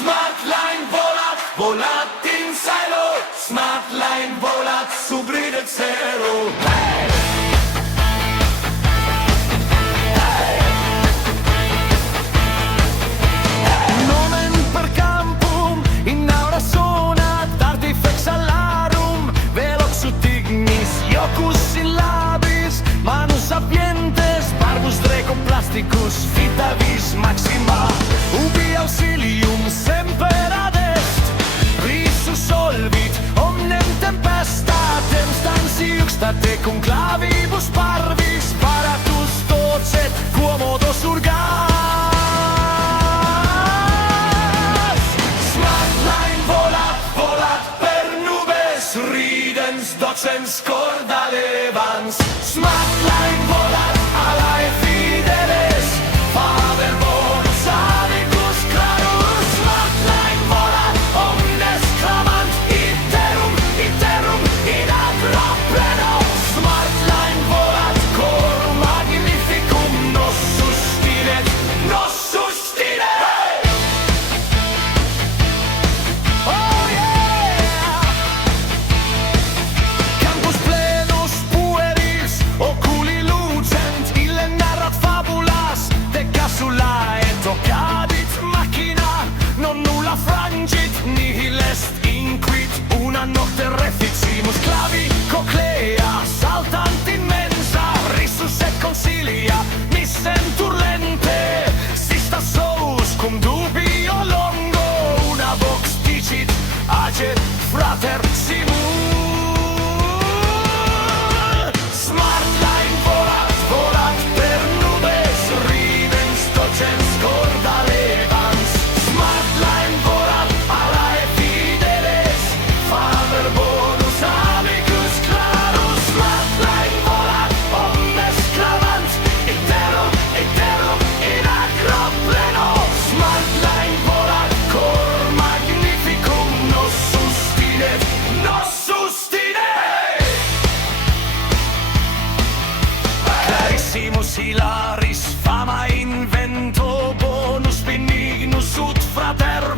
Smartline volat in cielo. Smartline volat sopra il cielo. Hey! Nomen per campum, in aura sonat, tardi fex alarum, velox sutignis, iocus in labis, manus sapientes, barbus dreco plasticus, vita vis maxima, ubi auxilium semper ad est, risus solvit, omnem tempestatem stansi uxtate conclavibus parvis, paratus docet, quomodo surgas. Ridens, docens, corda levans. Smartline volat alae fideles. Faber bonus amicus clarus. Smartline volat omnes clamant. Iterum, iterum, in agro pleno. Smartline volat cor magnificum. Nos sustinet, nos sustinet. Oh yeah! Campus plenus pueris, oculi lucent, ille narrat fabulas, de casula et tocadit machina, non nulla frangit, nihil est inquit, una nocte reficimus clavi, coclea, saltant immensa, risus et consilia, missentur lente, sista sous cum dubio longo, una vox dicit, agit frater simul. Smartline volat per nubes, ridens, docens, corda levans. Smartline volat alae fideles, faber bonus amicus clarus. Smartline volat omnes clamant, iterum, iterum, in agro pleno. Smartline volat cor magnificum, nos sustinet, nos sustinet. Clarissimus hilaris, fama invento, bonus benignus ut frater